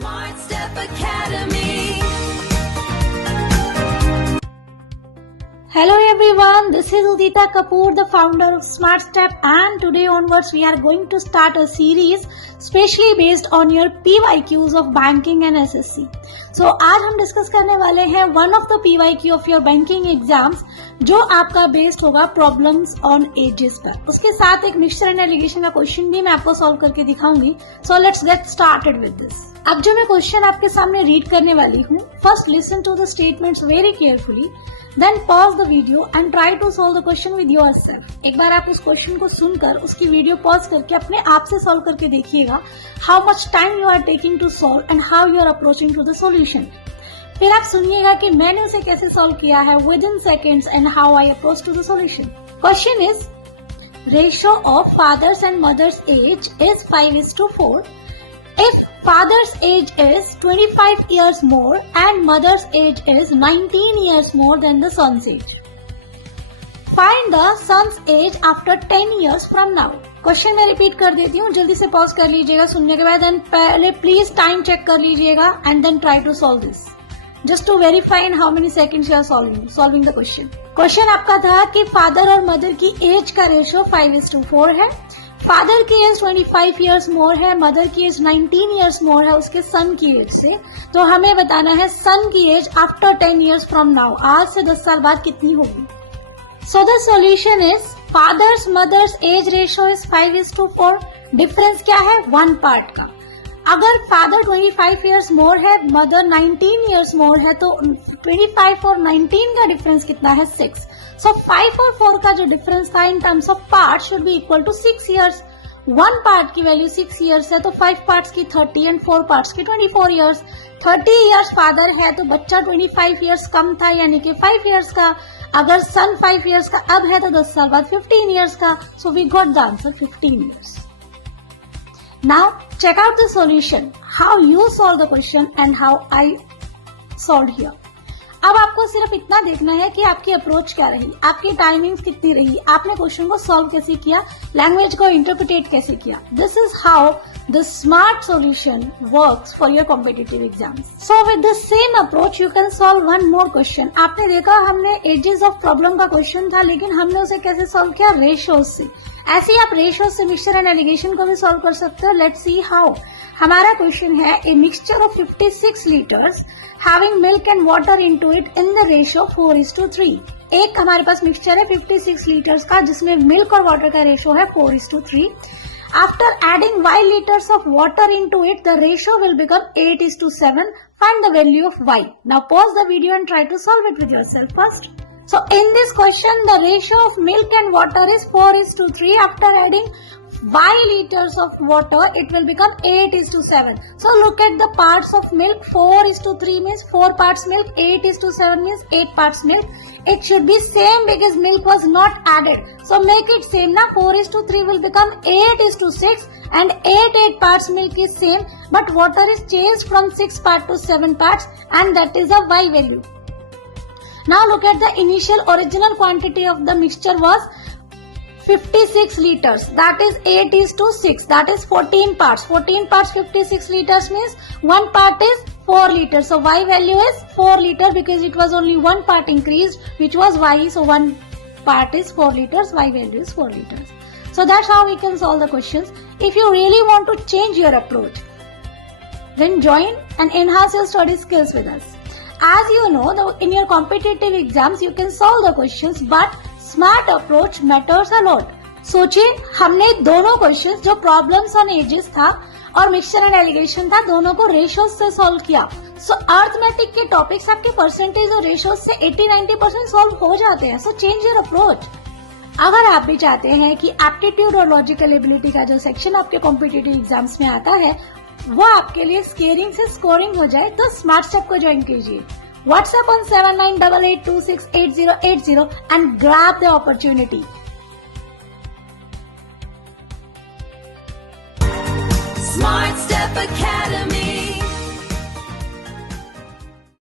Smart Step Academy. Hello everyone, this is Udita Kapoor, the founder of Smart Step, and today onwards we are going to start a series specially based on your PYQs of banking and SSC. So आज हम discuss करने वाले हैं one of the PYQ of your banking exams जो आपका based होगा problems on edges पर। उसके साथ एक मिक्सचर एंड एलिगेशन का क्वेश्चन भी मैं आपको सॉल्व करके दिखाऊंगी। So let's get started with this. अब जो मैं क्वेश्चन आपके सामने रीड करने वाली हूँ, first listen to the statements very carefully, then pause the video and try to solve the question with yourself. एक बार आप उस क्वेश्चन को सुनकर उसकी वीडियो पॉज करके अपने आप से सॉल्व करके देखिएगा how much time you are taking to solve and how you are approaching to the solution. फिर आप सुनिएगा कि मैंने उसे कैसे सॉल्व किया है within seconds and how I approach to the solution. Question is ratio of fathers and mothers age is 5:4 if father's age is 25 years more and mother's age is 19 years more than the son's age. Find the son's age after 10 years from now. Question मैं repeat कर देती हूँ, जल्दी से pause कर लीजिएगा सुनने के बाद, एंड पहले प्लीज टाइम चेक कर लीजिएगा and then try to solve this just to verify in how many seconds you are solving the question. Question आपका था कि फादर और मदर की एज का रेशियो 5:4 है। फादर की एज 25 इयर्स मोर है, मदर की एज 19 इयर्स मोर है उसके सन की एज से। तो हमें बताना है सन की age after 10 years from now, आज से 10 साल बाद कितनी होगी। So the solution is fathers mothers age ratio is 5:4। Difference क्या है? 1 पार्ट का। अगर फादर 25 इयर्स मोर है, मदर 19 इयर्स मोर है, तो 25 और 19 का डिफरेंस कितना है? 6। सो 5 और 4 का जो डिफरेंस था in terms of part should be equal to 6 years. 1 part की वैल्यू 6 इयर्स है, तो 5 पार्ट्स की 30 एंड 4 पार्ट्स की 24 इयर्स। 30 इयर्स फादर है तो बच्चा 25 इयर्स कम था यानी कि 5 इयर्स का। अगर सन 5 इयर्स का अब है तो 10 साल बाद 15 इयर्स का। So we got the answer 15 years. Now check out the solution, how you solve the question and how I solved here. अब आपको सिर्फ इतना देखना है कि आपकी अप्रोच क्या रही, आपकी टाइमिंग्स कितनी रही, आपने क्वेश्चन को सॉल्व कैसे किया, लैंग्वेज को इंटरप्रिटेट कैसे किया। This is how the smart solution works for your competitive exams. So with the same approach you can solve one more question. आपने देखा हमने एजेस ऑफ प्रॉब्लम का क्वेश्चन था, लेकिन हमने उसे कैसे सॉल्व किया? रेशियोज से। ऐसे ही आप रेशियोज से मिक्सचर एंड एलिगेशन को भी सॉल्व कर सकते हो। Let's see how. हमारा क्वेश्चन है a mixture of 56 litres having milk and water into it in the ratio 4:3। एक हमारे पास मिक्सचर है 56 लीटर्स का जिसमें मिल्क और वाटर का रेशियो है 4:3। After adding y liters of water into it, the ratio will become 8:7. Find the value of y. Now pause the video and try to solve it with yourself first. So in this question, the ratio of milk and water is 4:3. After adding y liters of water, it will become 8:7. So look at the parts of milk. 4:3 means 4 parts milk. 8:7 means 8 parts milk. It should be same because milk was not added. So make it same now. 4:3 will become 8:6 and 8 parts milk is same, but water is changed from 6 parts to 7 parts and that is a y value. Now look at the initial original quantity of the mixture was 56 liters. That is 8:6. That is 14 parts. 14 parts 56 liters means 1 part is 4 liters. So y value is 4 liter because it was only 1 part increased which was y. So 1 part is 4 liters. Y value is 4 liters. So that's how we can solve the questions. If you really want to change your approach, then join and enhance your study skills with us. As you know, in your competitive exams, you can solve the questions, but smart approach matters a lot. सोचिए, हमने दोनों questions जो problems on edges था और mixture and allegation था, दोनों को ratios से सॉल्व किया। सो अर्थमेटिक के टॉपिक्स आपके परसेंटेज और रेशियोज से 80-90% सॉल्व हो जाते हैं। So change your approach. अगर आप भी चाहते हैं कि एप्टीट्यूड और लॉजिकल एबिलिटी का जो सेक्शन आपके कॉम्पिटिटिव एग्जाम्स में आता है वो आपके लिए स्केरिंग से स्कोरिंग हो जाए, तो स्मार्ट स्टेप को ज्वाइन कीजिए। WhatsApp on 7988268080 and grab the opportunity. Smart Step Academy.